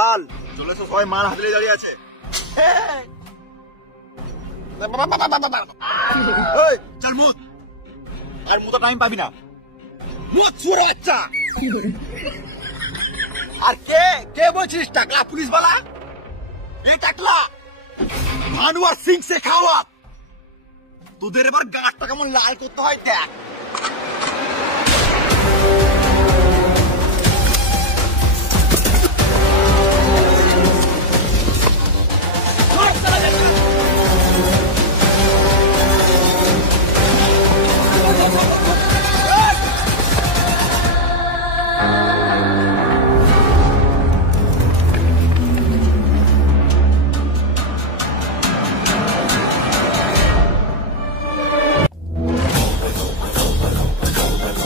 লাল চলে এসো, সবাই মার হাতে দাঁড়িয়ে আছে। চল মুত, আর মুতো টাইম পাবি না, মুত শুরু বাচ্চা। আর কে কে বলছিস টাকলা পুলিশ বালা? এই টাকলা ভানুয়া সিং শেখাওয়াত, তোদের এবার গাঁটটা কেমন লাল করতে হয় দেখ।